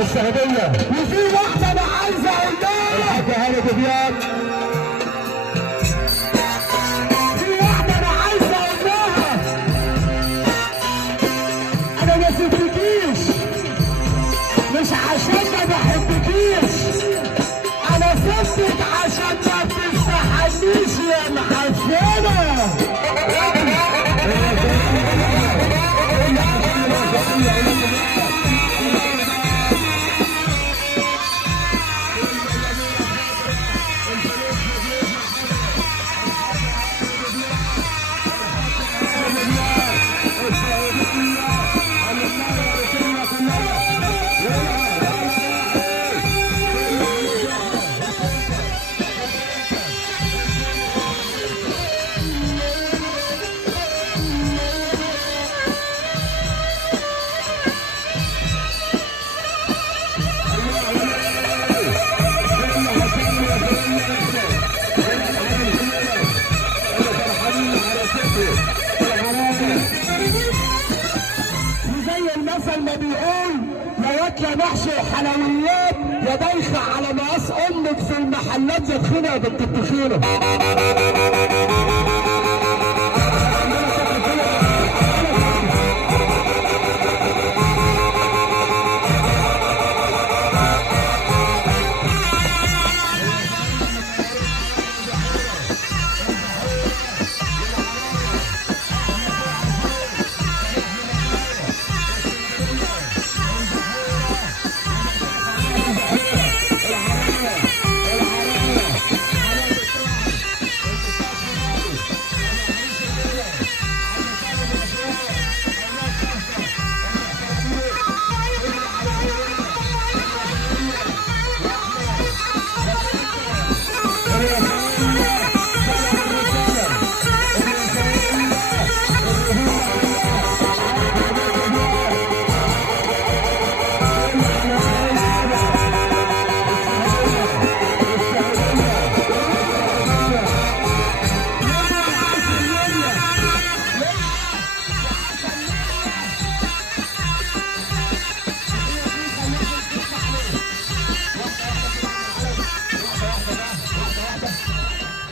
السعوديه. وفي واحده انا عايز اقول لها الحاجه هاني دبيان. في واحده انا عايز اقول لها انا ما سبتكيش مش عشان ما بحبكيش، انا سبتك عشان ما بتستحمليش يا محسنه. وزي المثل ما بيقول يا واكله محشي وحلويات يا دايخه على مقاس امك في المحلات يا تخينه يا بنت التخينه.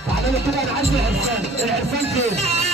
تعالى كده انا عندي العرسان، العرسان فين؟